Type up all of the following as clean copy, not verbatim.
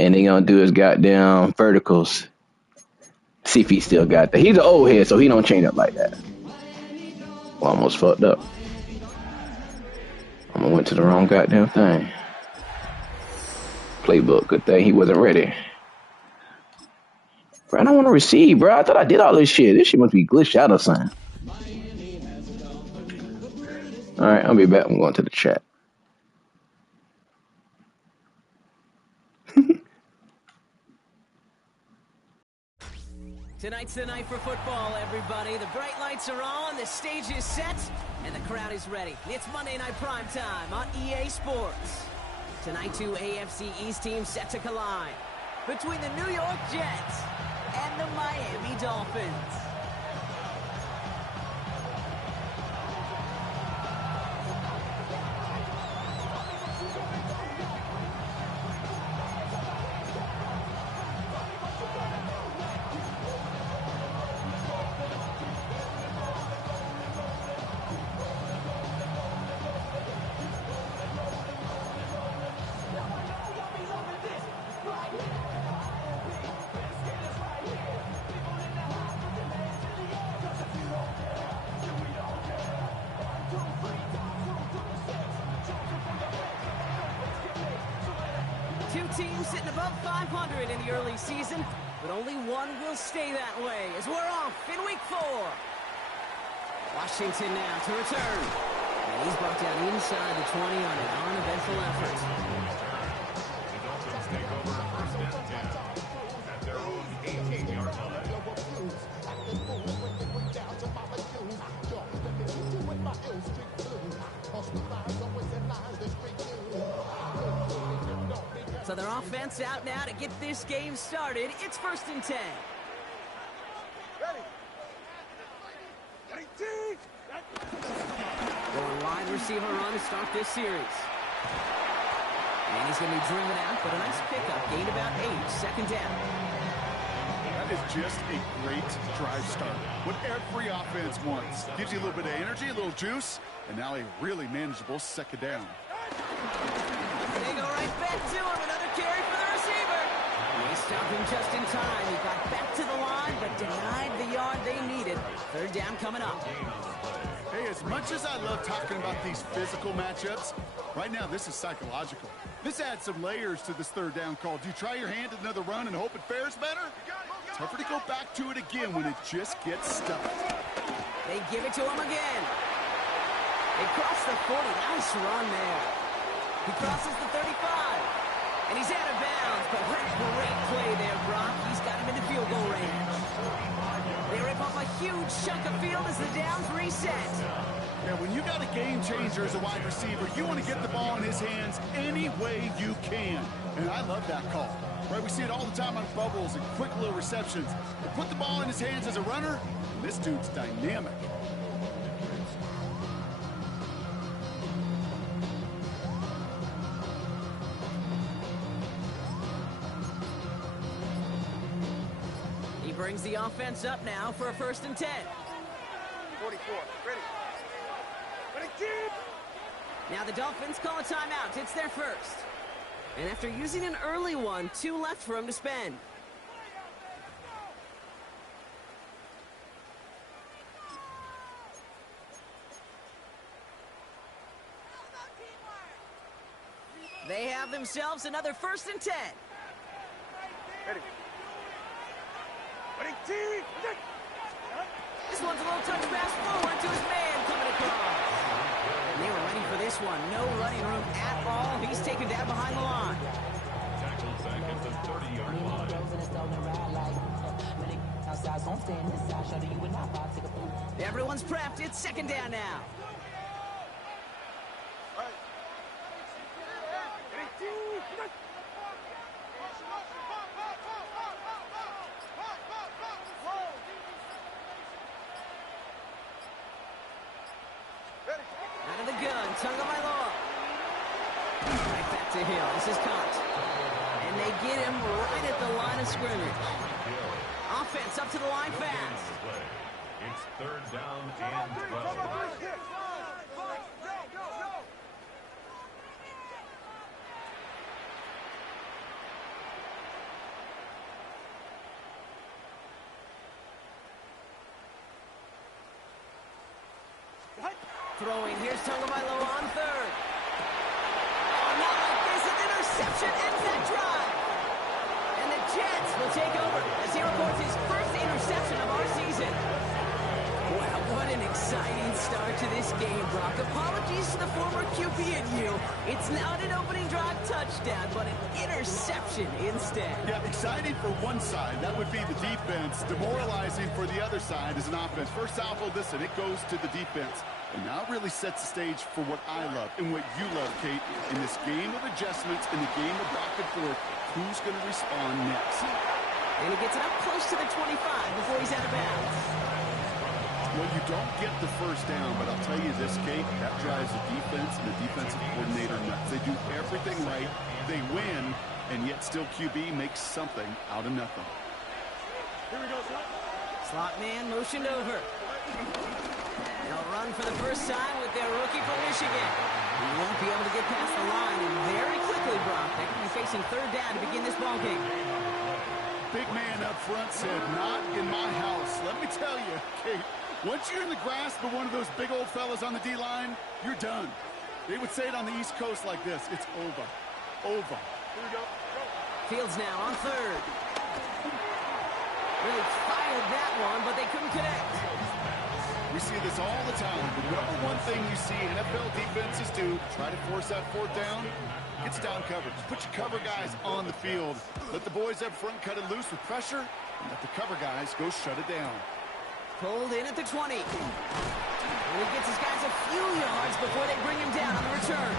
And they gonna do his goddamn verticals. See if he still got that. He's an old head, so he don't change up like that. Almost fucked up. I went to the wrong goddamn thing. Playbook. Good thing he wasn't ready. Bro, I don't want to receive, bro. I thought I did all this shit. This shit must be glitched out or something. All right, I'll be back. I'm going to the chat. Tonight's the night for football, everybody. The bright lights are on, the stage is set, and the crowd is ready. It's Monday Night Primetime on EA Sports. Tonight, two AFC East teams set to collide between the New York Jets and the Miami Dolphins. Two teams sitting above 500 in the early season, but only one will stay that way as we're off in week 4. Washington now to return. And he's brought down inside the 20 on an uneventful effort. Take over first and 10 at their own 18-yard line. So their offense out now to get this game started. It's 1st and 10. Going wide receiver run to start this series. And he's going to be driven out, but a nice pickup. Gained about 8, 2nd down. That is just a great drive start. What every offense wants. Gives you a little bit of energy, a little juice, and now a really manageable 2nd down. They go right back to him. Another carry for the receiver. They stopped him just in time. He got back to the line, but denied the yard they needed. 3rd down coming up. Hey, as much as I love talking about these physical matchups, right now this is psychological. This adds some layers to this 3rd down call. Do you try your hand at another run and hope it fares better? Tougher to go back to it again when it just gets stuffed. They give it to him again. They cross the 40. Nice run there. He crosses the 35. And he's out of bounds, but great play there, Brock. He's got him into field goal range. They rip off a huge chunk of field as the downs reset. Yeah, when you got a game changer as a wide receiver, you want to get the ball in his hands any way you can. And I love that call. Right, we see it all the time on bubbles and quick little receptions. You put the ball in his hands as a runner, and this dude's dynamic. He brings the offense up now for a 1st and 10. 44, ready. Now the Dolphins call a timeout. It's their first. And after using an early one, 2 left for him to spend. They have themselves another 1st and 10. Ready. This one's a little touch pass forward to his man coming across. And they were ready for this one. No running room at all. He's taken down behind the line. Tackled back at the 30-yard line. Everyone's prepped. It's 2nd down now. Out of the gun, Tagovailoa. Right back to Hill. This is caught. And they get him right at the line of scrimmage. Offense up to the line fast. It's 3rd down and 12. throwing. Here's Tagovailoa on third. Oh, not like this. An interception ends that drive. And the Jets will take over as he records his first interception of our season. Wow, what an exciting start to this game, Brock. Apologies to the former QB and you. It's not an opening drive touchdown, but an interception instead. Yeah, exciting for one side. That would be the defense. Demoralizing for the other side is an offense. First salvo, listen, it goes to the defense. And now it really sets the stage for what I love and what you love, Kate. In this game of adjustments, in the game of back and forth, who's going to respond next? And he gets it up close to the 25 before he's out of bounds. Well, you don't get the first down, but I'll tell you this, Kate, that drives the defense and the defensive coordinator nuts. They do everything right, they win, and yet still QB makes something out of nothing. Here we go, slot. Slot man motioned over. They'll run for the first time with their rookie from Michigan. He won't be able to get past the line, and very quickly, Brock, they could be facing third down to begin this ball game. Big man up front said, not in my house. Let me tell you, Kate, once you're in the grasp of one of those big old fellas on the D-line, you're done. They would say it on the East Coast like this, it's over. Over. Here we go. Go. Fields now on third. Really fired that one, but they couldn't connect. We see this all the time. The number one thing you see NFL defenses do, try to force that fourth down, gets down coverage. Put your cover guys on the field. Let the boys up front cut it loose with pressure, and let the cover guys go shut it down. Pulled in at the 20. And he gets his guys a few yards before they bring him down on the return.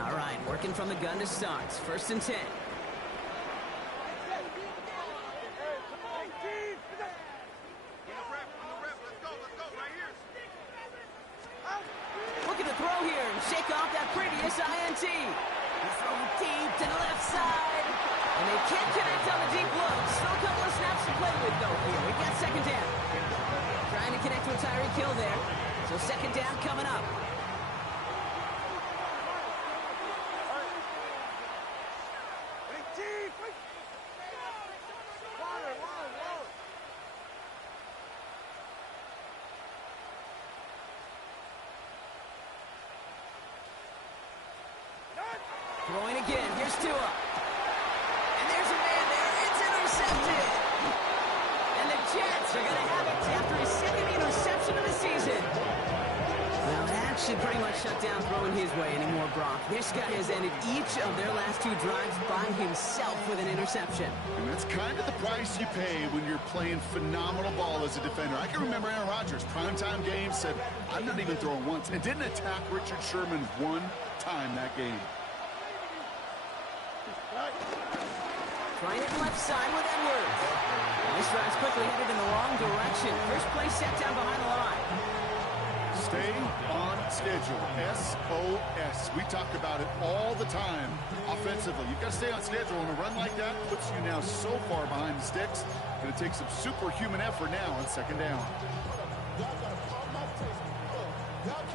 All right, working from the gun to start. First and 10. Looking to throw here and shake off that previous INT. He's throwing deep to the left side. And they can't connect on the deep look. Still a couple of snaps to play with, though, here. We got second down. Trying to connect with Tyreek Hill there. So second down coming up. Throwing again. Here's Tua. And there's a man there. It's intercepted. And the Jets are going to have it after his second interception of the season. Well, that should pretty much shut down throwing his way anymore, Brock. This guy has ended each of their last two drives by himself with an interception. And that's kind of the price you pay when you're playing phenomenal ball as a defender. I can remember Aaron Rodgers, primetime game, said, I'm not even throwing once, and didn't attack Richard Sherman one time that game. Trying it left side with Edwards. And this drive's quickly headed in the wrong direction. First play set down behind the line. Stay on schedule. SOS. We talk about it all the time offensively. You've got to stay on schedule, and a run like that puts you now so far behind the sticks. Going to take some superhuman effort now on second down.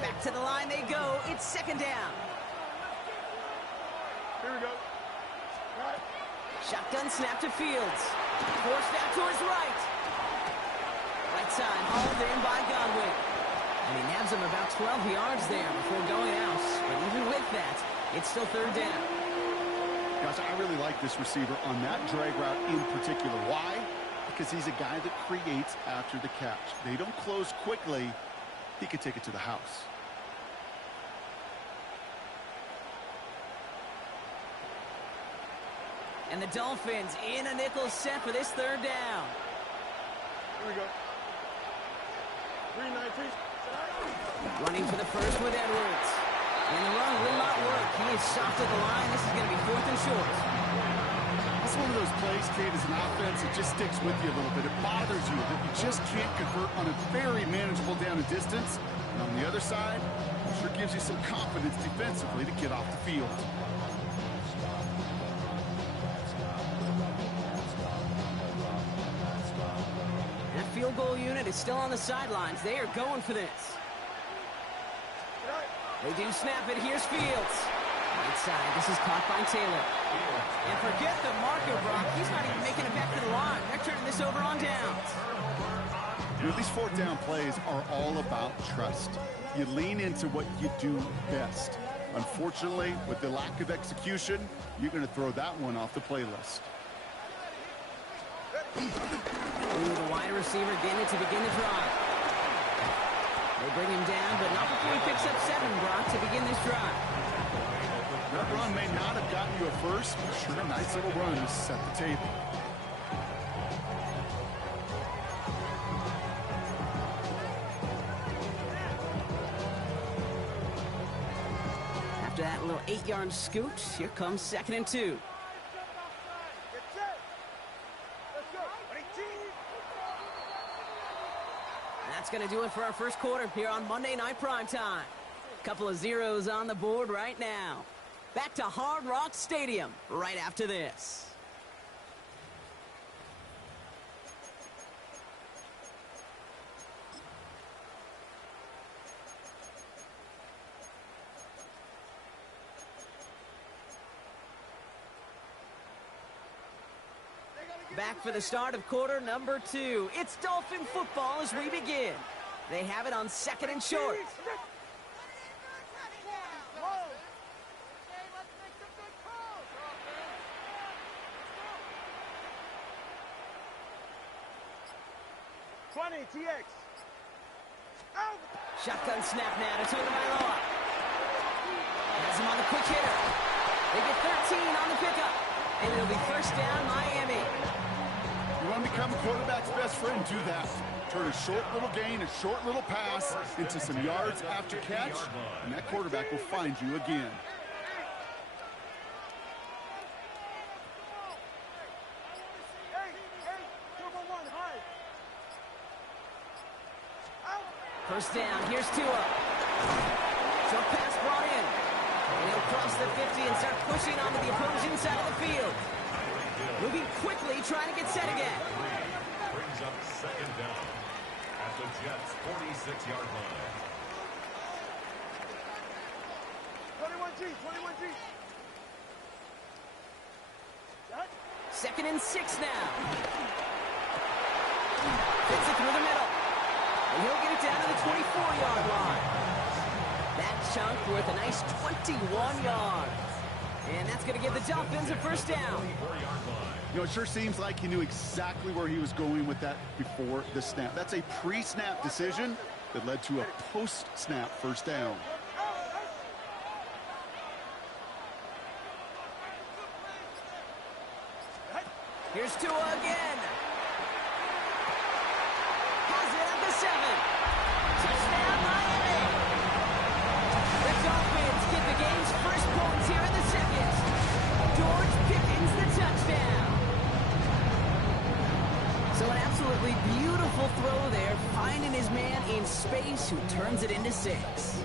Back to the line they go. It's second down. Here we go. Shotgun snap to Fields. Forced out to his right. Right side hauled in by Godwin. And he nabs him about 12 yards there before going out. But even with that, it's still third down. Gosh, I really like this receiver on that drag route in particular. Why? Because he's a guy that creates after the catch. They don't close quickly. He could take it to the house. And the Dolphins in a nickel set for this third down. Here we go. 3-19. Running for the first with Edwards. And the run will not work. He is soft at the line. This is going to be fourth and short. It's one of those plays, Kate, as an offense, it just sticks with you a little bit. It bothers you that you just can't convert on a very manageable down and distance. And on the other side, it sure gives you some confidence defensively to get off the field. That field goal unit is still on the sidelines. They are going for this. They do snap it. Here's Fields. Inside, this is caught by Taylor. And forget the marker, Brock. He's not even making it back to the line. They're turning this over on downs. You know, these fourth down plays are all about trust. You lean into what you do best. Unfortunately, with the lack of execution, you're going to throw that one off the playlist. Ooh, the wide receiver getting it to begin the drive. They bring him down, but not before he picks up 7, Brock, to begin this drive. That run may not have gotten you a first, but sure, a nice little run to set the table. After that little 8-yard scoot, here comes 2nd and 2. That's going to do it for our first quarter here on Monday Night Primetime. Couple of zeros on the board right now. Back to Hard Rock Stadium right after this. Back for the start of quarter number 2. It's Dolphin football as we begin. They have it on 2nd and short. TX. Shotgun snap now to Tagovailoa. Has him on the quick hitter. They get 13 on the pickup. And it'll be first down, Miami. You want to become a quarterback's best friend, do that. Turn a short little gain, a short little pass into some yards after catch, and that quarterback will find you again. First down, here's Tua. Short pass brought in. And he'll cross the 50 and start pushing onto the opposing side of the field. Moving quickly, trying to get set again. Brings up 2nd down at the Jets' 46-yard line. 21G, 21G. 2nd and 6 now. Fits it through the middle. And he'll get it down to the 24-yard line. That chunk worth a nice 21 yards. And that's going to give the Dolphins a first down. You know, it sure seems like he knew exactly where he was going with that before the snap. That's a pre-snap decision that led to a post-snap first down. Here's Tua again. Has it at the 7. Touchdown, Miami. The Dolphins get the game's first points here in the 2nd. George Pickens, the touchdown. So an absolutely beautiful throw there, finding his man in space who turns it into 6.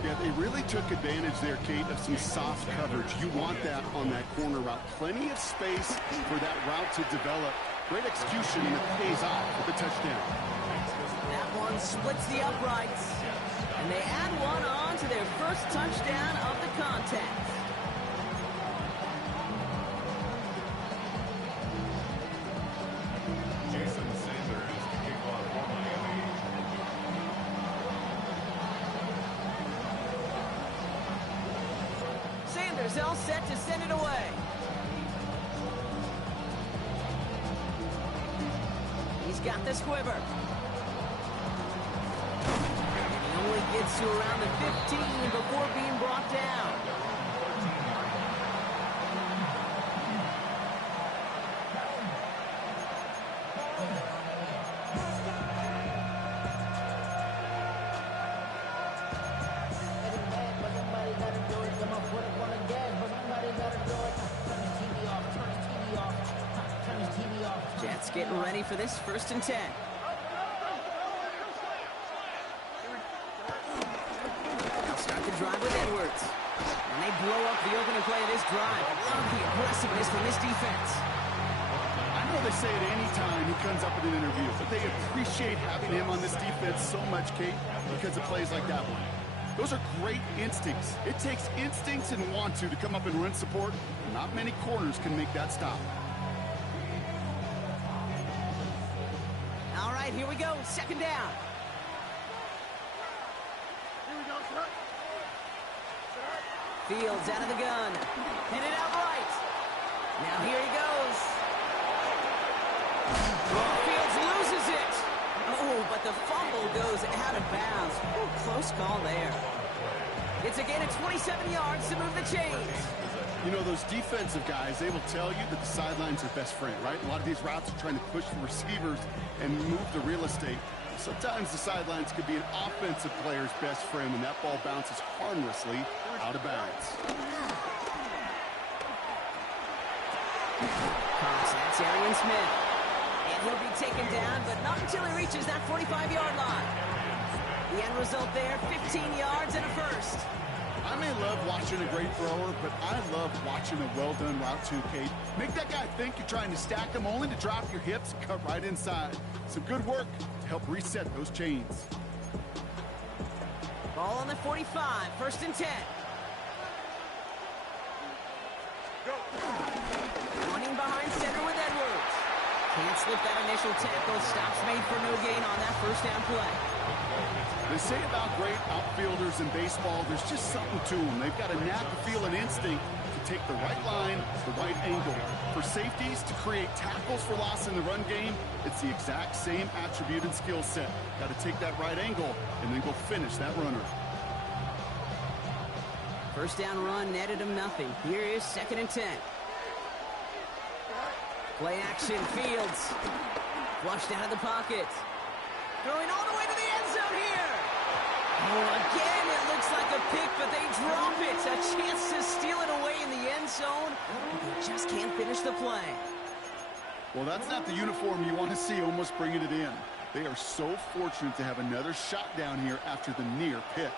Yeah, they really took advantage there, Kate, of some soft coverage. You want that on that corner route. Plenty of space for that route to develop. Great execution, and it pays off with the touchdown. That one splits the uprights, and they add one on to their first touchdown of the contest. Jason Sanders to kick off for Miami. Sanders all set to send it away. He's got this quiver. And he only gets to around the 15 before being brought down. Jets getting ready for this 1st and 10. They'll start the drive with Edwards. And they blow up the opening play of this drive. Love the aggressiveness from this defense. I know they say it any time he comes up in an interview, but they appreciate having him on this defense so much, Kate, because of plays like that one. Those are great instincts. It takes instincts and want to come up and run support. Not many corners can make that stop. All right, here we go. Second down. Here we go, sir. Fields out of the gun. Hit it out right. Now here he goes. Oh, Fields loses it. Oh, but the fumble goes out of bounds. Ooh, close call there. It's a gain of 27 yards to move the chains. You know, those defensive guys, they will tell you that the sidelines are best friend, right? A lot of these routes are trying to push the receivers and move the real estate. Sometimes the sidelines could be an offensive player's best friend when that ball bounces harmlessly out of bounds. That's Arian Smith. And he'll be taken down, but not until he reaches that 45-yard line. The end result there, 15 yards and a first. I may love watching a great thrower, but I love watching a well-done route too, Kate. Make that guy think you're trying to stack him only to drop your hips and cut right inside. Some good work to help reset those chains. Ball on the 45, first and 10. Running behind center with Edwards. Can't slip that initial tackle. Stops made for no gain on that first down play. They say about great outfielders in baseball, there's just something to them. They've got a knack, a feel, and instinct to take the right line, the right angle. For safeties, to create tackles for loss in the run game, it's the exact same attribute and skill set. Got to take that right angle and then go finish that runner. First down run netted him nothing. Here is second and 10. Play action, Fields. Flushed out of the pocket. Throwing all the way to the end zone here. Oh, again, it looks like a pick, but they drop it. A chance to steal it away in the end zone. They just can't finish the play. Well, that's not the uniform you want to see almost bringing it in. They are so fortunate to have another shot down here after the near pick.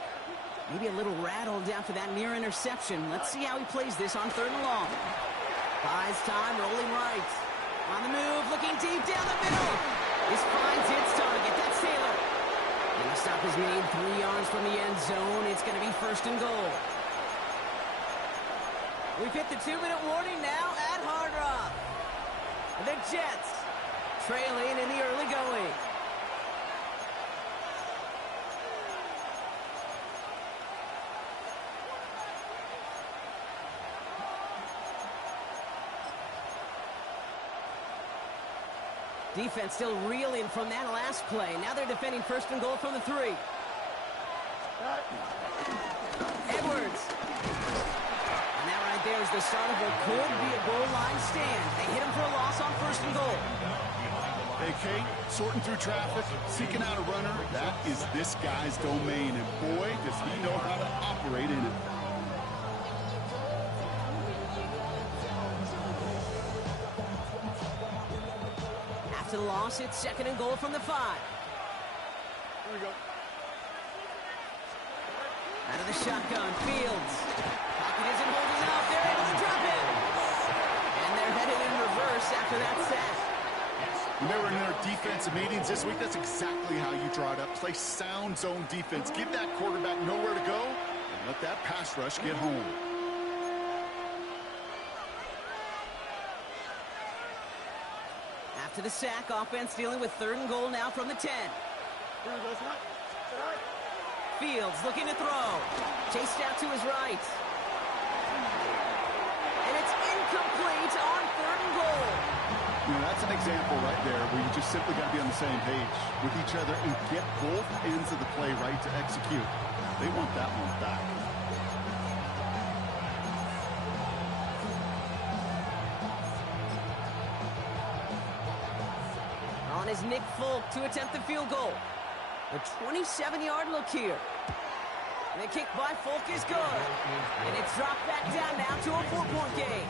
Maybe a little rattled after that near interception. Let's see how he plays this on third and long. Buys time, rolling right. On the move, looking deep down the middle. This finds its target. That's Taylor. And the stop is made 3 yards from the end zone. It's going to be first and goal. We've hit the 2-minute warning now at Hard Rock. The Jets trailing in the early going. Defense still reeling from that last play. Now they're defending first and goal from the 3. Edwards. And that right there is the start of what could be a goal line stand. They hit him for a loss on first and goal. Hey, Kate, sorting through traffic, seeking out a runner, that is this guy's domain. And boy, does he know how to operate in it. After the loss, it's second and goal from the 5. Here we go. Out of the shotgun, Fields. Pocket isn't holding up. They're able to drop it. And they're headed in reverse after that sack. When they were in their defensive meetings this week, that's exactly how you draw it up. Play sound zone defense. Give that quarterback nowhere to go and let that pass rush get home. After the sack, offense dealing with third and goal now from the 10. Here we go, sir. Fields looking to throw. Chased out to his right. And it's incomplete on third and goal. You know, that's an example right there where you just simply got to be on the same page with each other and get both ends of the play right to execute. They want that one back. On is Nick Folk to attempt the field goal. A 27-yard look here. And the kick by Folk is good. And it's dropped back down now to a 4-point game.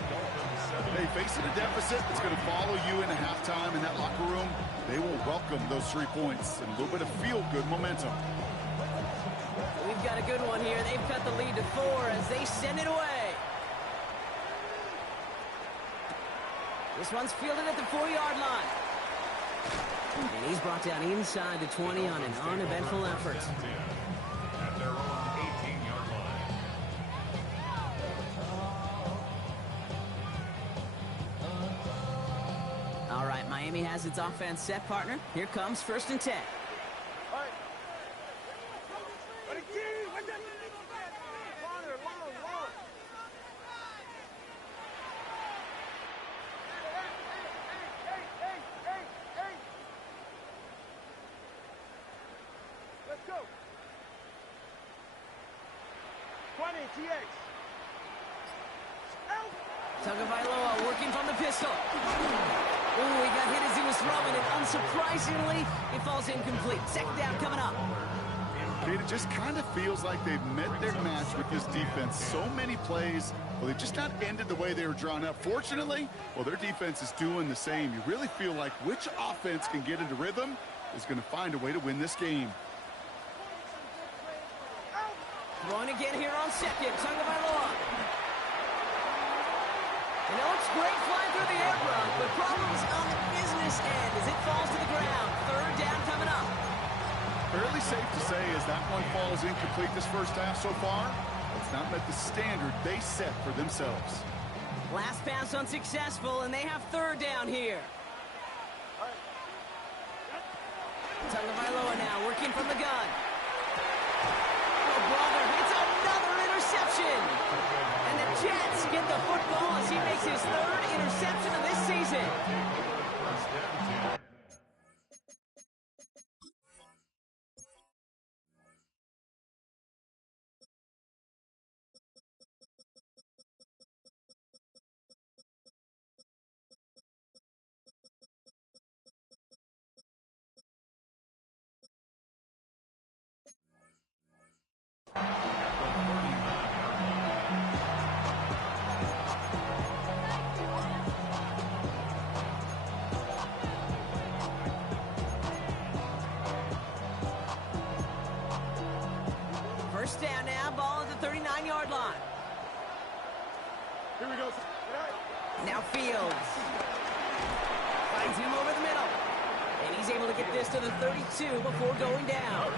Hey, facing a deficit that's going to follow you into halftime in that locker room, they will welcome those 3 points and a little bit of feel-good momentum. We've got a good one here. They've cut the lead to 4 as they send it away. This one's fielded at the 4-yard line. And he's brought down inside the 20 on an uneventful effort. At their own 18. Miami has its offense set, partner. Here comes 1st and 10. All right. Ready, key. Right there. Longer, long. Hey. Let's go. 20, TX. Out. Tagovailoa working from the pistol. Ooh, he got hit as he was throwing it. Unsurprisingly, it falls incomplete. 2nd down coming up. It just kind of feels like they've met their match with this defense. So many plays, well, they just not ended the way they were drawn up. Fortunately, well, their defense is doing the same. You really feel like which offense can get into rhythm is going to find a way to win this game. Throwing again here on 2nd. Tagovailoa. And it looks great flying through the air, Brock, but problems on the business end as it falls to the ground. 3rd down coming up. Fairly safe to say as that one falls incomplete this first half so far, it's not met the standard they set for themselves. Last pass unsuccessful, and they have 3rd down here. Tagovailoa now working from the gun. Oh, brother, it's another interception. And the Jets get the football as he makes his 3rd interception of this season. First down 10. First down now, ball at the 39-yard line. Here we go. Now Fields. Finds him over the middle. And he's able to get this to the 32 before going down.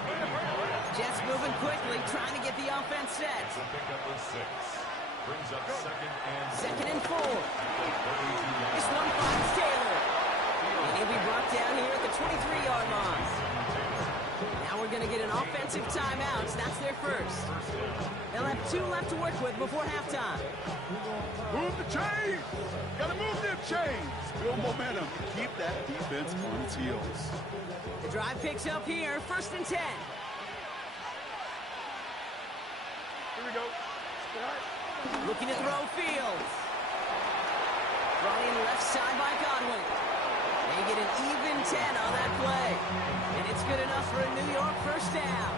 Jets moving quickly, trying to get the offense set. It's a pickup of 6. Brings up 2nd and 2nd and 4. This one finds Taylor. And he'll be brought down here at the 23-yard line. Now we're going to get an offensive timeout. That's their first. They'll have 2 left to work with before halftime. Move the chains! Gotta move them chains! Build momentum. Keep that defense on its heels. The drive picks up here, 1st and 10. Here we go. All right. Looking to throw Fields. Running left side by Godwin. They get an even 10 on that play. And it's good enough for a New York first down.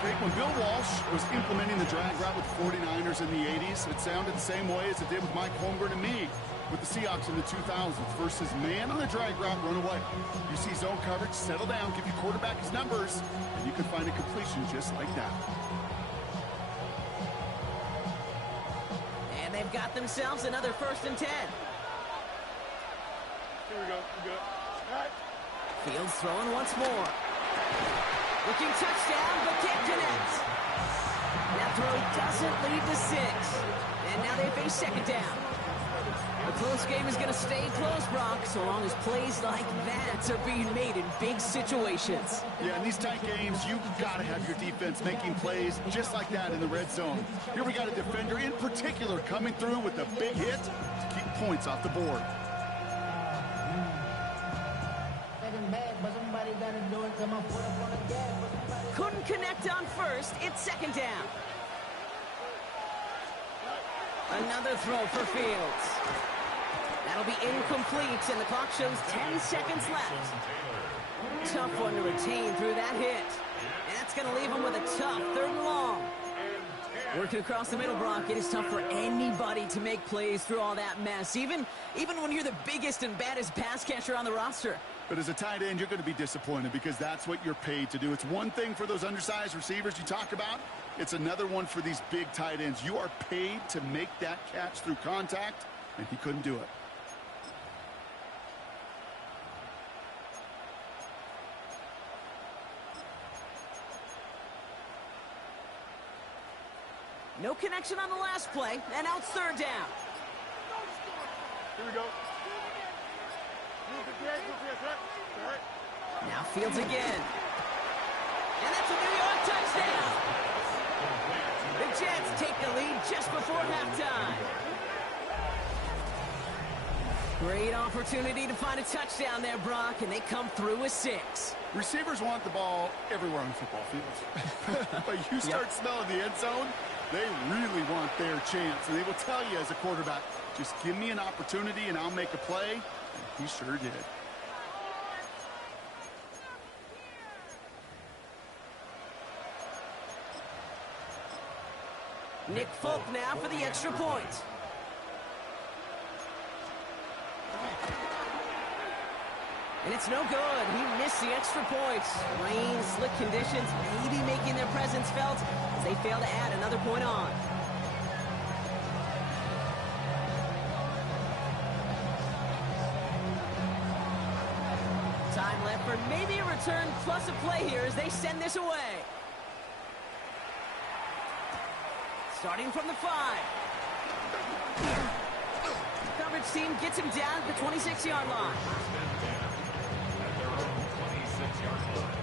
Jake, when Bill Walsh was implementing the drag route with 49ers in the 80s, it sounded the same way as it did with Mike Holmgren and me with the Seahawks in the 2000s versus man on the drag route, run away. You see zone coverage, settle down, give your quarterback his numbers, and you can find a completion just like that. And they've got themselves another 1st and 10. Here we go. We good. All right. Fields throwing once more. Looking touchdown, but can't connect. That throw doesn't lead to 6. And now they face 2nd down. The close game is going to stay close, Brock, so long as plays like that are being made in big situations. Yeah, in these tight games, you've got to have your defense making plays just like that in the red zone. Here we got a defender in particular coming through with a big hit to keep points off the board. Couldn't connect on 1st. It's 2nd down. Another throw for Fields. That'll be incomplete, and the clock shows 10 seconds left. Tough one to retain through that hit. And that's going to leave him with a tough 3rd and long. Working across the middle, Brock, it is tough for anybody to make plays through all that mess, even when you're the biggest and baddest pass catcher on the roster. But as a tight end, you're going to be disappointed because that's what you're paid to do. It's one thing for those undersized receivers you talk about. It's another one for these big tight ends. You are paid to make that catch through contact, and he couldn't do it. No connection on the last play, and now it's 3rd down. Here we go. Now fields again. And that's a New York touchdown. The Jets take the lead just before halftime. Great opportunity to find a touchdown there, Brock, and they come through with 6. Receivers want the ball everywhere on football fields. But you start smelling the end zone, they really want their chance. And they will tell you as a quarterback, just give me an opportunity and I'll make a play. And he sure did. Nick Folk now for the extra point. And it's no good. He missed the extra points. Rain, slick conditions, maybe making their presence felt as they fail to add another point on. Time left for maybe a return plus a play here as they send this away. Starting from the 5. The coverage team gets him down at the 26-yard line. At their own 26-yard line.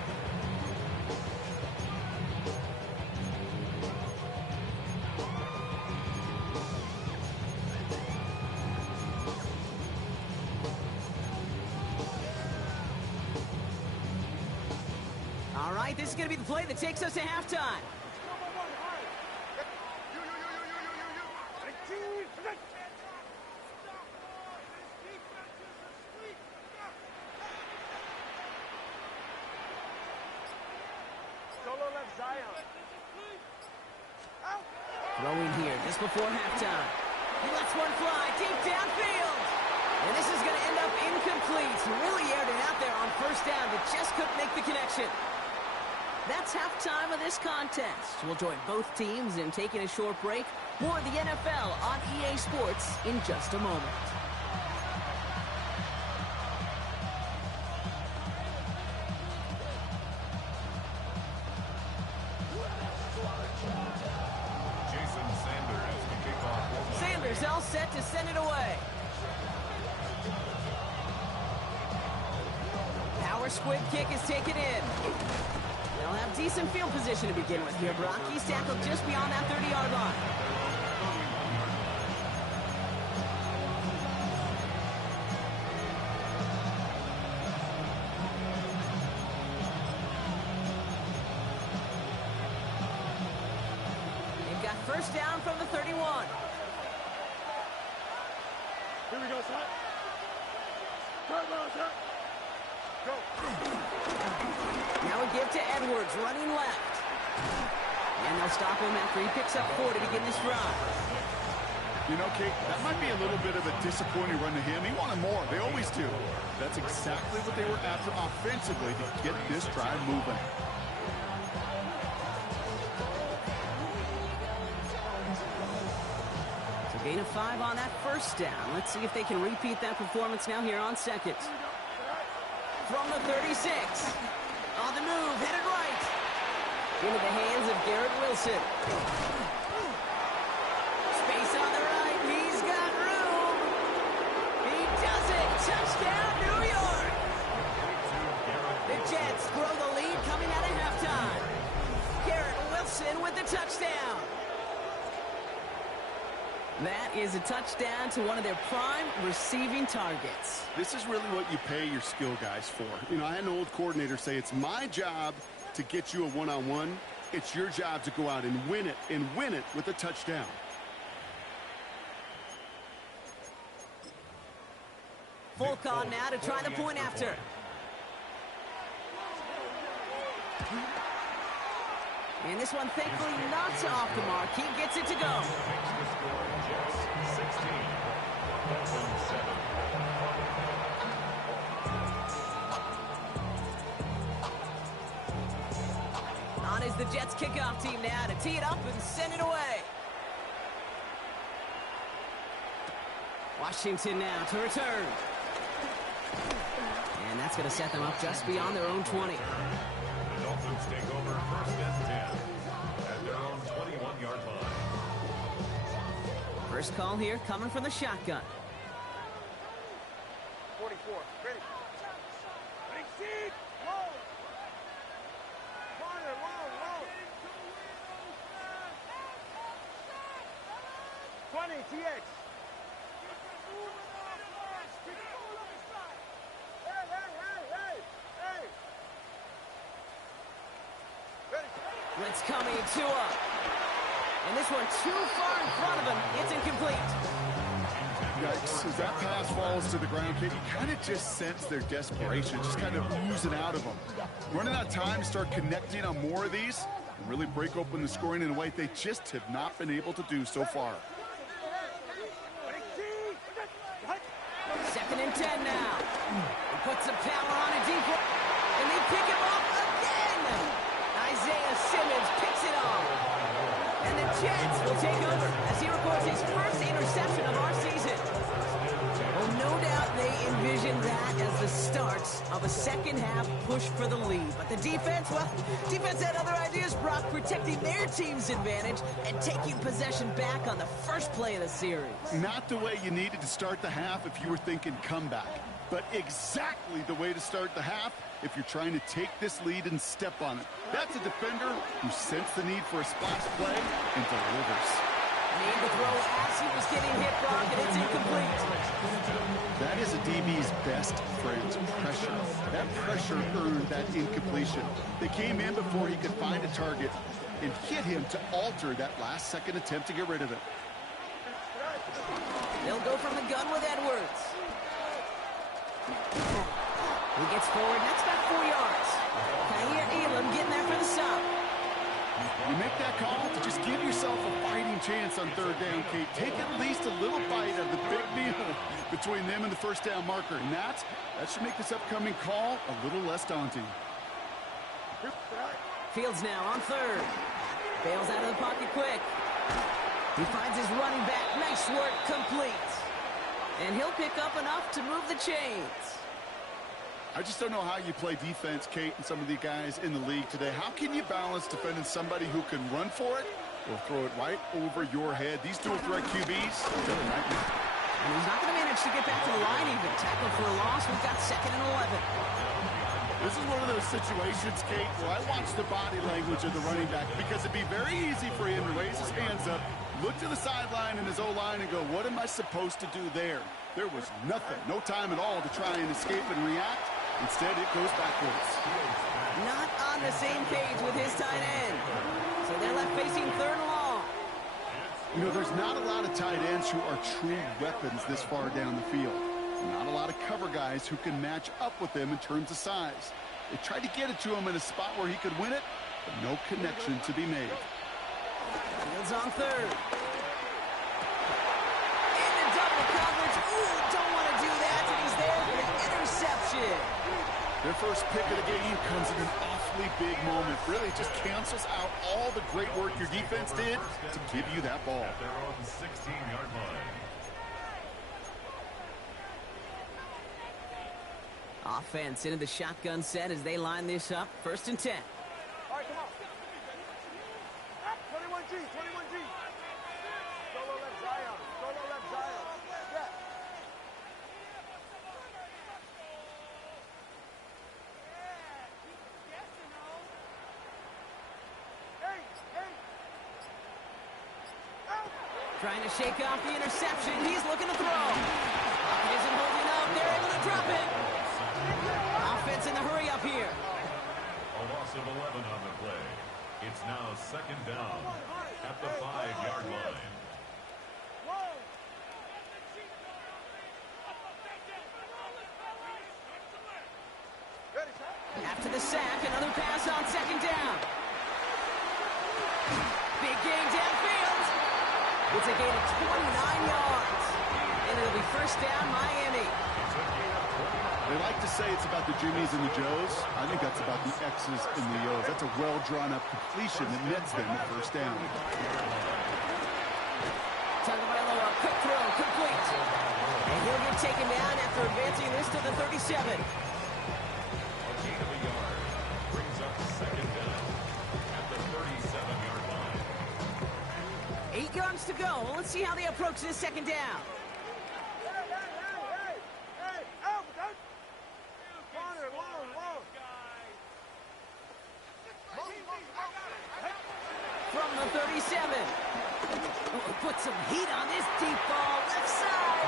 All right, this is going to be the play that takes us to halftime. Throwing here just before halftime. He lets one fly deep downfield. And this is going to end up incomplete. He really aired it out there on first down, but just couldn't make the connection. That's halftime of this contest. We'll join both teams in taking a short break. More of the NFL on EA Sports in just a moment. Sanders all set to send it away. Power squib kick is taken in. They'll have decent field position to begin with here. Brock, he's tackled just beyond that 30-yard line. They've got first down from the 31. Here we go, son. Turn on, son. Go. Now a give to Edwards, running left. And they'll stop him after he picks up 4 to begin this drive. You know, Kate, that might be a little bit of a disappointing run to him. He wanted more. They always do. That's exactly what they were after offensively to get this drive moving. So gain of 5 on that first down. Let's see if they can repeat that performance now here on second. From the 36. On the move, headed right. Into the hands of Garrett Wilson. Space on the right. He's got room. He does it. Touchdown, New York. The Jets grow the lead coming out of halftime. Garrett Wilson with the touchdown. That is a touchdown to one of their prime receiving targets. This is really what you pay your skill guys for. You know, I had an old coordinator say, it's my job to get you a one-on-one. It's your job to go out and win it with a touchdown. Full on now to try the point after. And this one, thankfully, not off the mark. He gets it to go. On is the Jets kickoff team now to tee it up and send it away. Washington now to return. And that's going to set them up just beyond their own 20. The Dolphins take over first and 10 at their own 21-yard line. First call here coming from the shotgun. 44. Ready. running, TX. Blitz coming to him. And this one too far in front of him. It's incomplete. Yikes, as that pass falls to the ground, kid, you kind of just sense their desperation, just kind of oozing out of them. Running out of time to start connecting on more of these and really break open the scoring in a way they just have not been able to do so far. 2nd and 10 now. He puts some power on a deep one. And they pick him off again. Isaiah Simmons picks it off. And the Jets will take over as he records his first interception of our season. Well, no doubt they envisioned that as the start of a second-half push for the lead. But the defense, well, defense had other ideas, Brock, protecting their team's advantage and taking possession back on the first play of the series. Not the way you needed to start the half if you were thinking comeback, but exactly the way to start the half if you're trying to take this lead and step on it. That's a defender who sensed the need for a splash play and delivers. Need to throw as he was getting hit, Brock, and it's incomplete. That is a DB's best friend, pressure. That pressure earned that incompletion. They came in before he could find a target and hit him to alter that last-second attempt to get rid of it. They'll go from the gun with Edwards. He gets forward, that's about 4 yards. Kair Elam getting there for the stop. You make that call to just give yourself a fighting chance on 3rd down, Kate. Take at least a little bite of the big meal between them and the 1st down marker. And that should make this upcoming call a little less daunting. Fields now on 3rd. Bails out of the pocket quick. He finds his running back. Nice work, complete. And he'll pick up enough to move the chains. I just don't know how you play defense, Kate, and some of the guys in the league today. How can you balance defending somebody who can run for it or throw it right over your head? These dual threat QBs, they're a nightmare. And he's not going to manage to get back to the line even. Tackle for a loss. We've got 2nd and 11. This is one of those situations, Kate, where I watch the body language of the running back because it'd be very easy for him to raise his hands up, look to the sideline in his O-line and go, what am I supposed to do there? There was nothing, no time at all to try and escape and react. Instead, it goes backwards. Not on the same page with his tight end. So they're left facing 3rd and long. You know, there's not a lot of tight ends who are true weapons this far down the field. Not a lot of cover guys who can match up with them in terms of size. They tried to get it to him in a spot where he could win it, but no connection to be made. Fields on 3rd. Into double coverage. Ooh, don't want to do that, and he's there for the interception. Their first pick of the game comes in an awfully big moment. Really just cancels out all the great work your defense did to give you that ball. At their own 16-yard line. Offense into the shotgun set as they line this up. 1st and 10. All right, come on. 21G, 21G. Solo left Zion. Solo left Zion. Yeah. Trying to shake off the interception. He's looking to throw. Pocket isn't holding up. They're able to drop it. Offense in the hurry up here. A loss of 11 on the play. It's now 2nd down at the 5-yard line. After the sack, another pass on 2nd down. Big gain downfield. It's a gain of 29 yards. And it'll be 1st down, Miami. They like to say it's about the Jimmies and the Joes. I think that's about the X's and the O's. That's a well-drawn-up completion that nets them the 1st down. Tagovailoa, quick throw, complete. And he'll get taken down after advancing this to the 37. A gain of a yard brings up 2nd down at the 37-yard line. 8 yards to go. Well, let's see how they approach this 2nd down. From the 37. Put some heat on this deep ball, left side.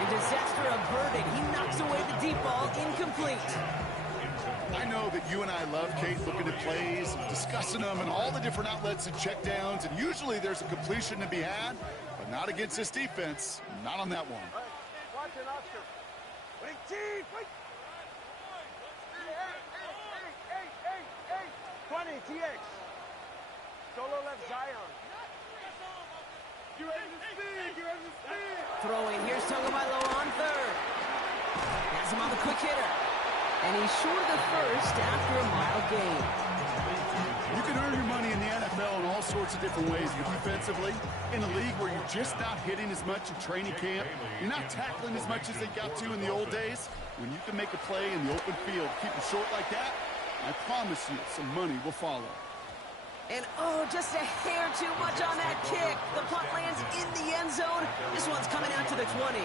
And disaster averted. He knocks away the deep ball, incomplete. I know that you and I love, Kate, looking at plays, discussing them, and all the different outlets and checkdowns, and usually there's a completion to be had, but not against this defense. Not on that one. Watch it, Oscar. Wait, Chief! Wait! 20, TX. Solo left Zion. You ready to speed? You ready to speed? Throwing, here's Tagovailoa on third. Has him on the quick hitter. And he's short of the first after a mild gain. You can earn your money in the NFL in all sorts of different ways, but defensively, in a league where you're just not hitting as much in training camp, you're not tackling as much as they got to in the old days, when you can make a play in the open field, keep it short like that, I promise you some money will follow. And oh, just a hair too much on that kick. The punt lands in the end zone. This one's coming out to the 20.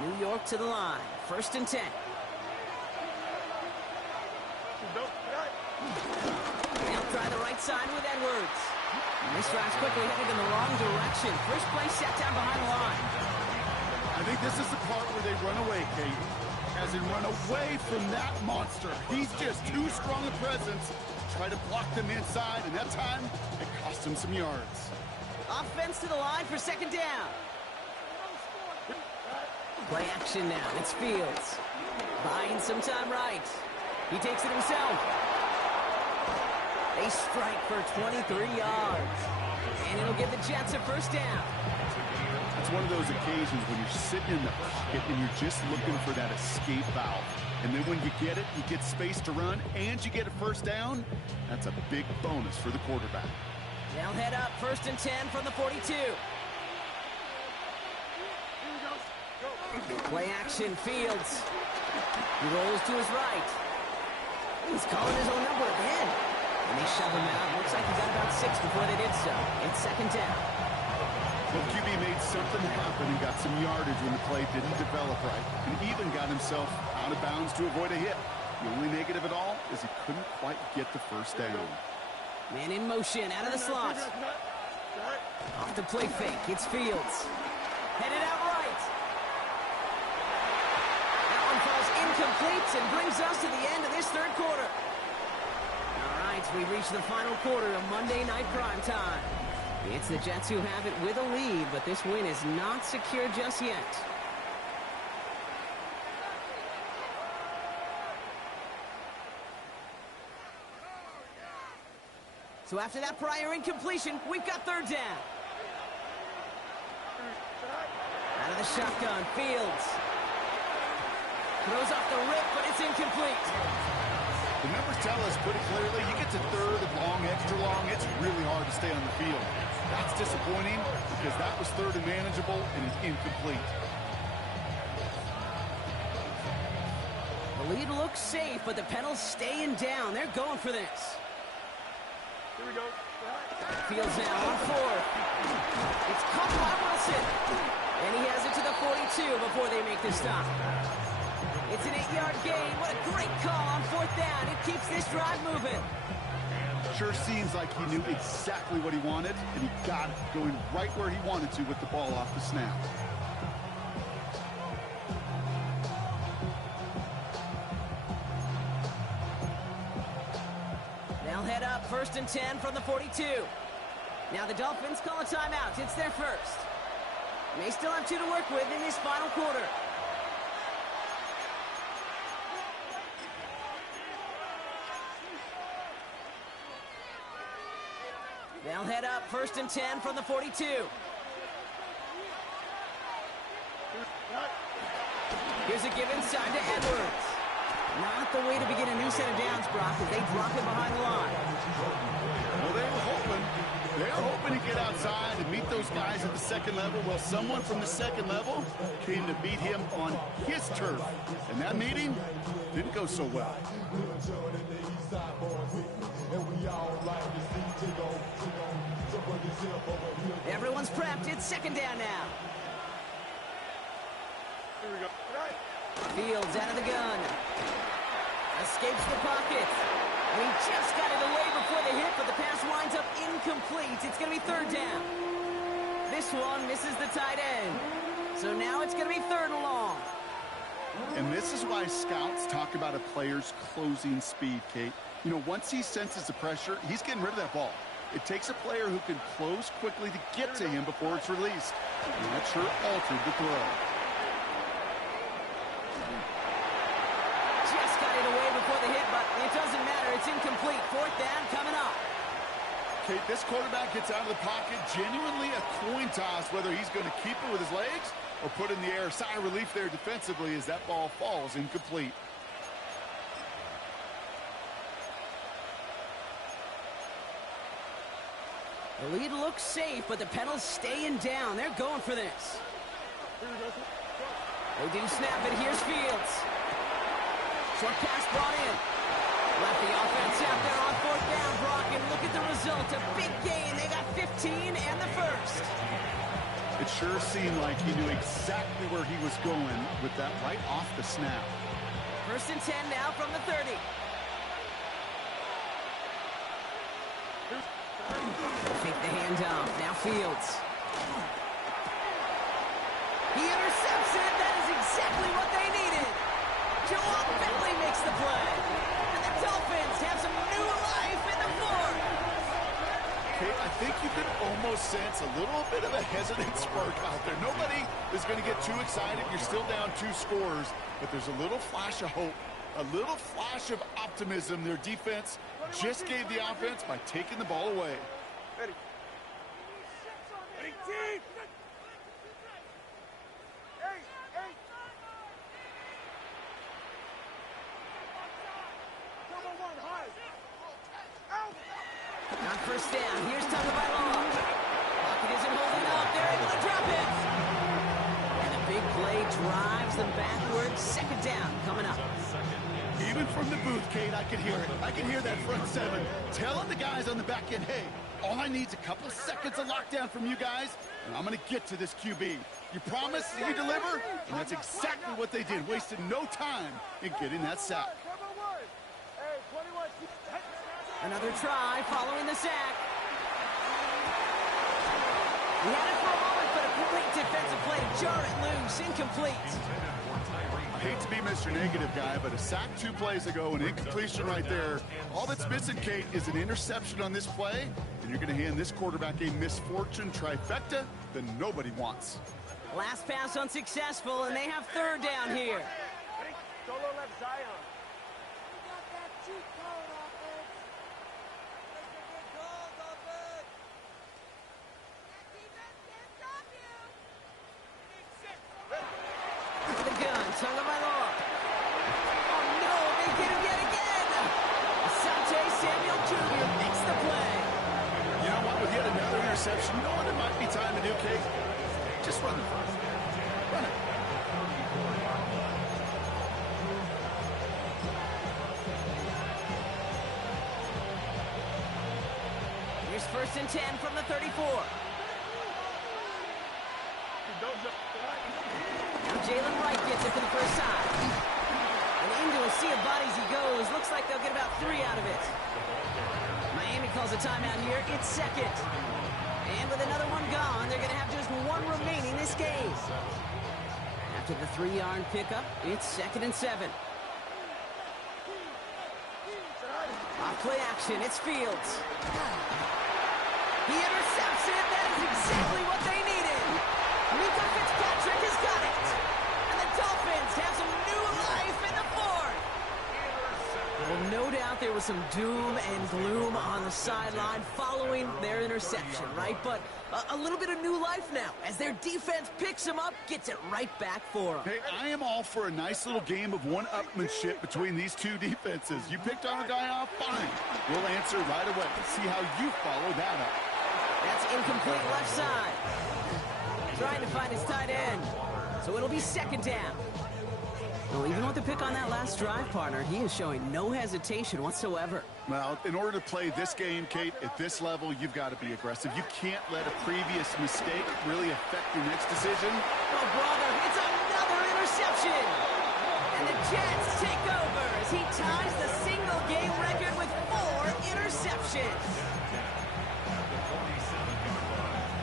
New York to the line. 1st and 10. They'll try the right side with Edwards. And this drive's quickly headed in the wrong direction. First play set down behind the line. I think this is the part where they run away, Kate. As in run away from that monster. He's just too strong a presence. Try to block them inside, and that time, it cost him some yards. Offense to the line for 2nd down. Play action now. It's Fields. Buying some time right. He takes it himself. They strike for 23 yards. And it'll give the Jets a 1st down. It's one of those occasions when you're sitting in the pocket and you're just looking for that escape valve. And then when you get it, you get space to run, and you get a 1st down. That's a big bonus for the quarterback. They'll head up 1st and 10 from the 42. Play action, Fields. He rolls to his right. He's calling his own number again. And they shove him out. Looks like he got about 6 before they did so. It's 2nd down. Well, QB made something happen and got some yardage when the play didn't develop right. And even got himself out of bounds to avoid a hit. The only negative at all is he couldn't quite get the 1st down. Man in motion, out of the slot. Off the play fake, it's Fields. Headed out right. That one falls incomplete and brings us to the end of this 3rd quarter. All right, we reach the final quarter of Monday Night Prime Time. It's the Jets who have it with a lead, but this win is not secure just yet. So after that prior incompletion, we've got 3rd down. Out of the shotgun, Fields. Throws off the rip, but it's incomplete. The numbers tell us pretty clearly, you get to 3rd and long, extra long, it's really hard to stay on the field. That's disappointing because that was 3rd and manageable and it's incomplete. The lead looks safe, but the Penals staying down. They're going for this. Here we go. Fields now on 4th. It's caught by Wilson. And he has it to the 42 before they make the stop. It's an 8-yard gain. What a great call on 4th down. It keeps this drive moving. Sure seems like he knew exactly what he wanted, and he got it going right where he wanted to with the ball off the snap. They'll head up 1st and 10 from the 42. Now the Dolphins call a timeout. It's their 1st. They still have 2 to work with in this final quarter. They'll head up 1st and 10 from the 42. Here's a give inside to Edwards. Not the way to begin a new set of downs, Brock, as they drop it behind the line. Well, they were hoping to get outside and meet those guys at the 2nd level. Well, someone from the 2nd level came to beat him on his turf. And that meeting didn't go so well. Everyone's prepped. It's 2nd down now. Here we go. Fields out of the gun. Escapes the pocket. And he just got it away before the hit, but the pass winds up incomplete. It's going to be third down. This one misses the tight end. So now it's going to be third and long. And this is why scouts talk about a player's closing speed, Kate. You know, once he senses the pressure, he's getting rid of that ball. It takes a player who can close quickly to get to him before it's released. And that sure altered the throw. Just got it away before the hit, but it doesn't matter. It's incomplete. Fourth down coming up. Kate, this quarterback gets out of the pocket, genuinely a coin toss whether he's going to keep it with his legs or put in the air. Sigh of relief there defensively as that ball falls incomplete. The lead looks safe, but the pedal's staying down. They're going for this. They do snap it. Here's Fields. Short pass brought in. Left the offense out there on fourth down, Brock, and look at the result. A big gain. They got 15 and the first. It sure seemed like he knew exactly where he was going with that right off the snap. First and 10 now from the 30. Take the handoff. Now Fields. He intercepts it. That is exactly what they needed. Joel Bentley makes the play. And the Dolphins have some new life in the fourth. Okay, I think you can almost sense a little bit of a hesitant spark out there. Nobody is going to get too excited. You're still down 2 scores, but there's a little flash of hope, a little flash of optimism. Their defense just gave the offense by taking the ball away. Ready. Ready, team! Hey, hey! Number 1, high! Out! On first down, here's Tagovailoa. Pocket isn't holding up. They're able to drop it. And a big play drives them backwards. Second down coming up. Even from the booth, Kate, I could hear it. I could hear that front 7 telling the guys on the back end, hey, all I need is a couple of seconds of lockdown from you guys, and I'm going to get to this QB. You promise, you deliver, and that's exactly what they did. Wasted no time in getting that sack. Number 1! Hey, 21! Another try following the sack. He had it for a moment, but a great defensive play to jar it loose. Incomplete. I hate to be Mr. Negative guy, but a sack 2 plays ago, an incompletion right there. All that's missing, Kate, is an interception on this play, and you're going to hand this quarterback a misfortune trifecta that nobody wants. Last pass unsuccessful, and they have third down here. Solo left Zion. The gun, Tagovailoa. Oh no, they get him yet again. Asante Samuel Jr. makes the play. You know what? With yet another interception, you know what it might be time to do, Kate? Just run the first. Run it. Here's first and 10 from the 34. Now Jalen Wright gets it for the first time. And into a sea of bodies he goes. Looks like they'll get about 3 out of it. Miami calls a timeout here. It's second. And with another one gone, they're going to have just 1 remaining this game. After the 3-yard pickup, it's second and 7. Off play action, it's Fields. He intercepts it. That is exactly what they needed. Minka Fitzpatrick has got it. And the Dolphins have some new life in the fourth. Well, no doubt there was some doom and gloom on the sideline following their interception, right? But a little bit of new life now as their defense picks them up, gets it right back for them. Hey, I am all for a nice little game of one-upmanship between these 2 defenses. You picked our guy off, fine. We'll answer right away. See how you follow that up. That's incomplete left side. Trying to find his tight end. So it'll be second down. Well, even with the pick on that last drive, partner, he is showing no hesitation whatsoever. Well, in order to play this game, Kate, at this level, you've got to be aggressive. You can't let a previous mistake really affect your next decision. Oh, brother, it's another interception. And the Jets take over as he ties the single-game record with 4 interceptions. At the 47-yard line.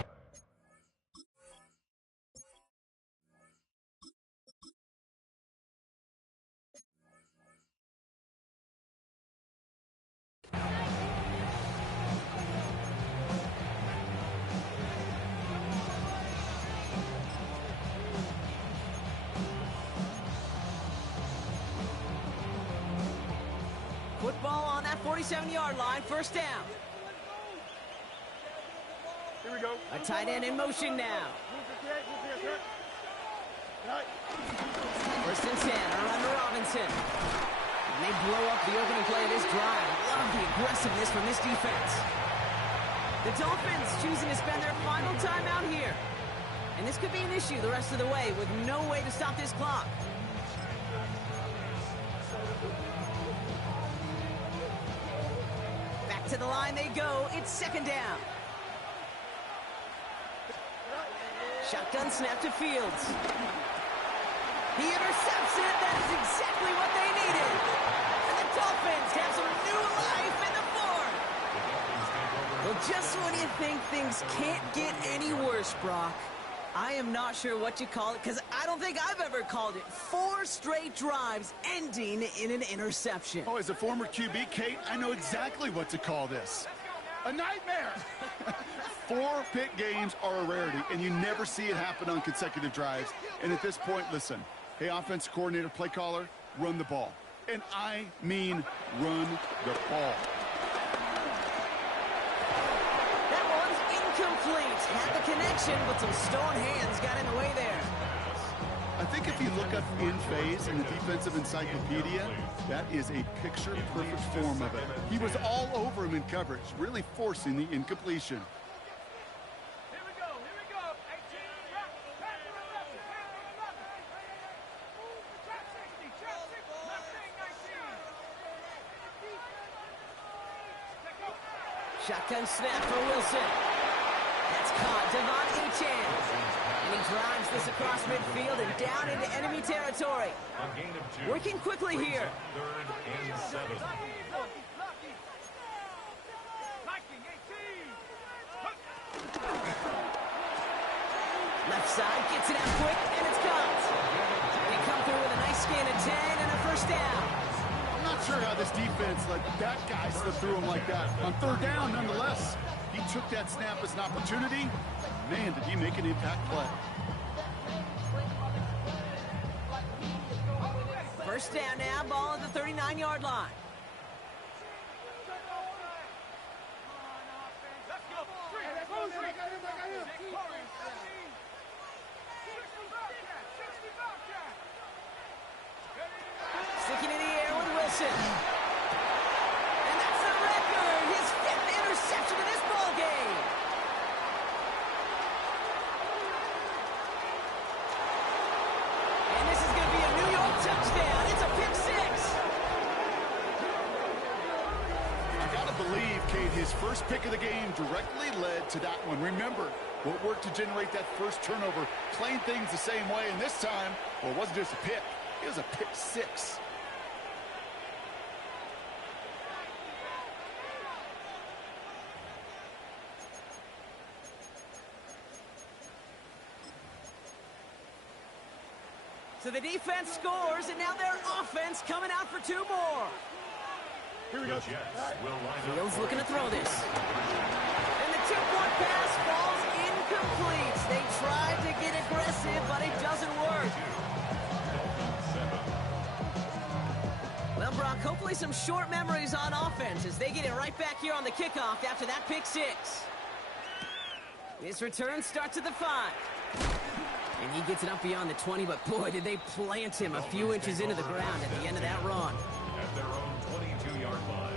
Football on that 47-yard line, first down. Here we go. A tight end in motion now. First and 10, around to Robinson. And they blow up the opening play of this drive. Love the aggressiveness from this defense. The Dolphins choosing to spend their final time out here. And this could be an issue the rest of the way with no way to stop this clock. Back to the line they go. It's second down. Shotgun snap to Fields. He intercepts it. That is exactly what they needed. And the Dolphins have some new life in the fourth. Well, just when you think things can't get any worse, Brock, I am not sure what you call it, because I don't think I've ever called it 4 straight drives ending in an interception. Oh, as a former QB, Kate, I know exactly what to call this. A nightmare! 4 pick games are a rarity, and you never see it happen on consecutive drives. And at this point, listen, hey, offensive coordinator, play caller, run the ball. And I mean run the ball. That one's incomplete. Had the connection, but some stone hands got in the way there. I think if you look up in phase in the defensive encyclopedia, that is a picture-perfect form of it. He was all over him in coverage, really forcing the incompletion. Here we go. 18. Pass to the left. Move the trap 60. Left wing 19. Shotgun snap for Wilson. That's caught. Devon Echan. And he drives this across midfield and down into enemy territory. A gain of 2. Working quickly here. Third and 7. Lucky. 18. Left side gets it out quick, and it's caught. They come through with a nice gain of 10 and a first down. I'm not sure how this defense let that guy slip through him like that. On third down, nonetheless, he took that snap as an opportunity. Man, did he make an impact play. First down now, ball at the 39-yard line. Let's go. 3. Sticking in the air with Wilson. And that's the record. His 5th interception of this ball game. And this is going to be a New York touchdown. It's a pick 6. I gotta believe, Kate, his first pick of the game directly led to that one. Remember, what worked to generate that first turnover, playing things the same way, and this time, well, it wasn't just a pick. It was a pick 6. So the defense scores, and now their offense coming out for 2 more. Here we go. The Jets will line up. Fields looking to throw this. And the 2-point pass falls incomplete. They tried to get aggressive, but it doesn't work. Well, Brock, hopefully some short memories on offense as they get it right back here on the kickoff after that pick 6. This return starts at the 5. And he gets it up beyond the 20, but boy, did they plant him a few inches into the ground at the end of that run. At their own 22-yard line.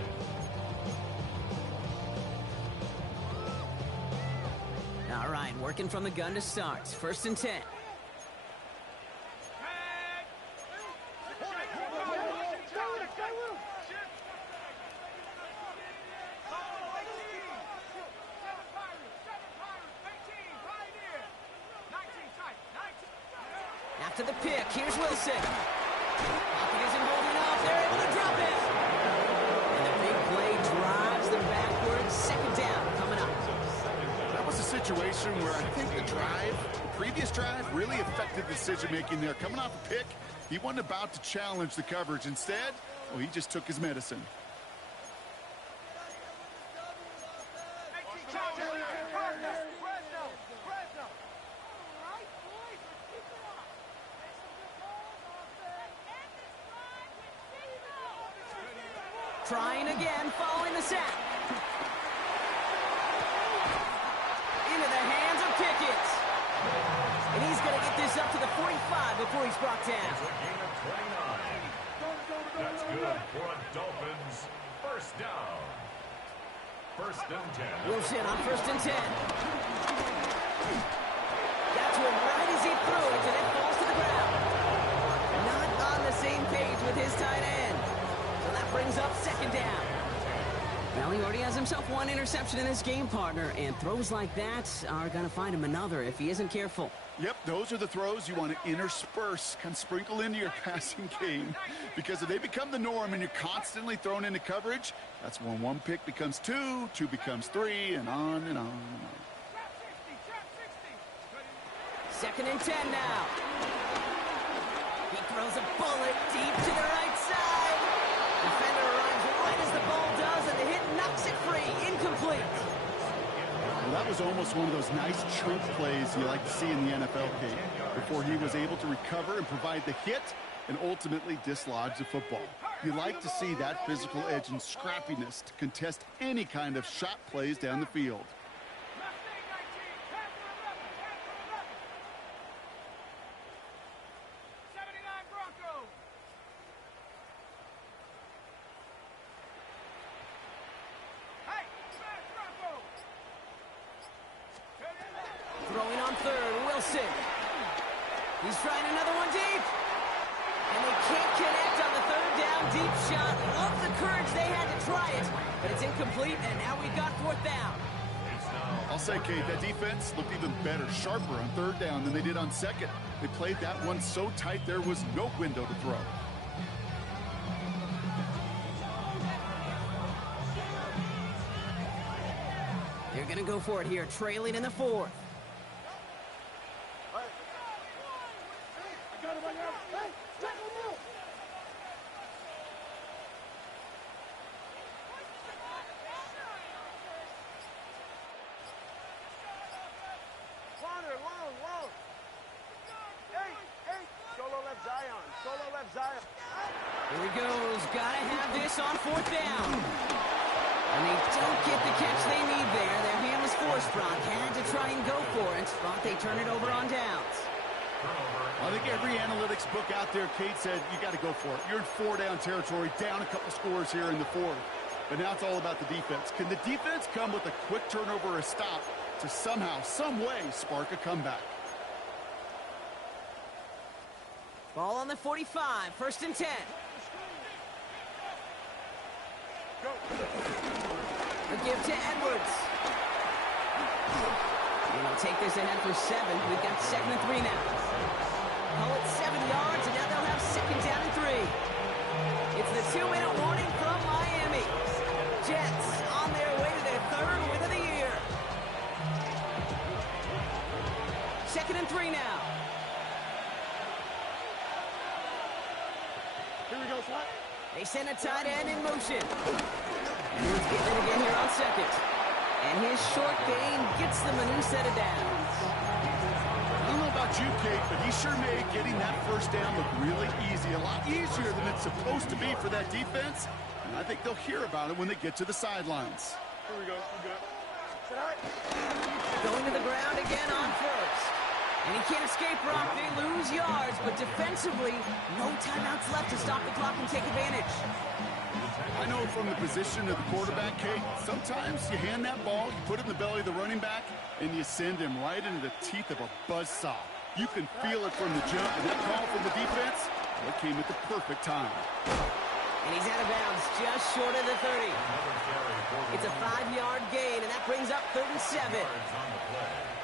All right, working from the gun to start. First and 10. After the pick, here's Wilson. Pocket isn't holding off. They're able to drive. situation where I think the previous drive, really affected decision-making there. Coming off a pick, he wasn't about to challenge the coverage. Instead, well, he just took his medicine. Trying again, following the sack. Into the hands of Pickett. And he's going to get this up to the 45 before he's brought down. It's a gain of 29. That's good for a Dolphins first down. First and 10. Wilson on first and 10. That's one right as he threw it, and it falls to the ground. Not on the same page with his tight end. So that brings up second down. Well, he already has himself one interception in this game, partner, and throws like that are going to find him another if he isn't careful. Yep, those are the throws you want to intersperse, kind of sprinkle into your passing game. Because if they become the norm and you're constantly thrown into coverage, that's when one pick becomes two, two becomes three, and on and on and on. Second and 10 now. He throws a bullet deep to the right side. Defender arrives right as the ball does, and the hit knocks it free. Incomplete. Well, that was almost one of those nice chunk plays you like to see in the NFL game, before he was able to recover and provide the hit and ultimately dislodge the football. You like to see that physical edge and scrappiness to contest any kind of shot plays down the field. Throwing on third, Wilson. He's trying another one deep. And they can't connect on the third down deep shot. Love the courage they had to try it, but it's incomplete, and now we've got fourth down. I'll say, Kate, that defense looked even better, sharper on third down than they did on second. They played that one so tight there was no window to throw. They're going to go for it here, trailing in the fourth. Here he goes. Gotta have this on fourth down. And they don't get the catch they need there. Their hand was forced, Brock. Had to try and go for it. Thought they turn it over on downs. I think every analytics book out there, Kate, said you got to go for it. You're in four-down territory, down a couple scores here in the fourth. But now it's all about the defense. Can the defense come with a quick turnover or a stop to somehow, some way, spark a comeback? Ball on the 45, first and 10. A give to Edwards. And they'll take this ahead for 7. We've got second and 3 now. Call it 7 yards, and now they'll have second down and 3. It's the 2-minute warning from Miami. Jets on their way to their third win of the year. Second and 3 now. Here we go, Flat. They send a tight end in motion. And he's getting it again here on second. And his short gain gets them a new set of downs. I don't know about you, Kate, but he sure made getting that first down look really easy. A lot easier than it's supposed to be for that defense. And I think they'll hear about it when they get to the sidelines. Here we go. We good. Going to the ground again on first. And he can't escape, Brock. They lose yards, but defensively, no timeouts left to stop the clock and take advantage. I know from the position of the quarterback, Kate, sometimes you hand that ball, you put it in the belly of the running back, and you send him right into the teeth of a buzzsaw. You can feel it from the jump, and that call from the defense, it came at the perfect time. And he's out of bounds, just short of the 30. It's a 5-yard gain, and that brings up 3rd and 7.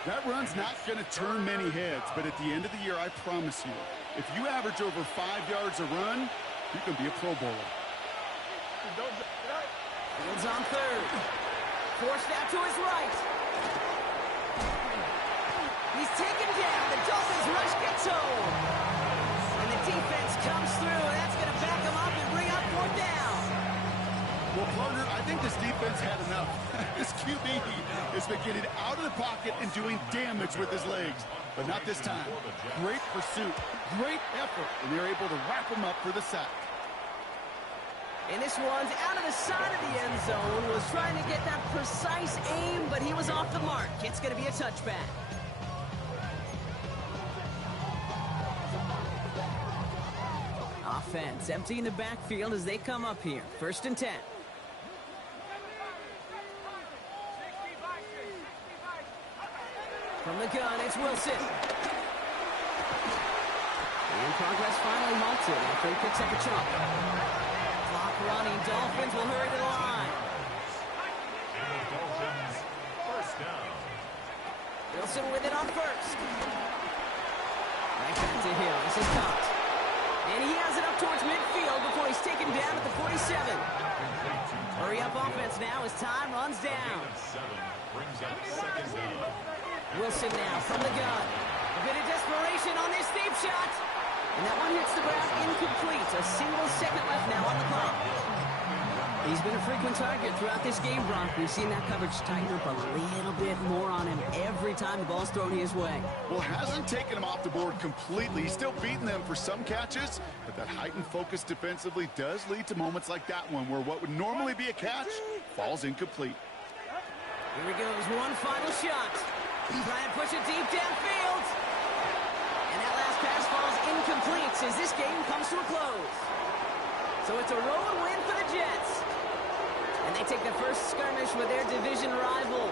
That run's not going to turn many heads, but at the end of the year, I promise you, if you average over 5 yards a run, you can be a Pro Bowler. Fields on third. Forced out to his right. He's taken down. The Dolphins rush gets home. And the defense comes through. That's going to back him up and bring up fourth down. Well, partner, I think this defense had enough. This QB has been getting out of the pocket and doing damage with his legs. But not this time. Great pursuit, great effort, and they're able to wrap him up for the sack. And this one's out of the side of the end zone. Was trying to get that precise aim, but he was off the mark. It's going to be a touchback. Offense emptying the backfield as they come up here. 1st and 10. From the gun, it's Wilson. And progress finally halted after he picks up a chunk. Clock running. Dolphins will hurry to the line. And the Dolphins, first down. Wilson with it on 1st. Right back to Hill. This is caught. And he has it up towards midfield before he's taken down at the 47. Hurry up offense now as time runs down. 7 brings up 2nd down. Wilson now from the gun. A bit of desperation on this deep shot. And that one hits the ground incomplete. A single second left now on the clock. He's been a frequent target throughout this game, Brock. We've seen that coverage tighten up a little bit more on him every time the ball's thrown his way. Well, hasn't taken him off the board completely. He's still beating them for some catches, but that heightened focus defensively does lead to moments like that one where what would normally be a catch falls incomplete. Here he goes, one final shot. Trying to push it deep downfield. And that last pass falls incomplete as this game comes to a close. So it's a road win for the Jets. And they take the first skirmish with their division rival.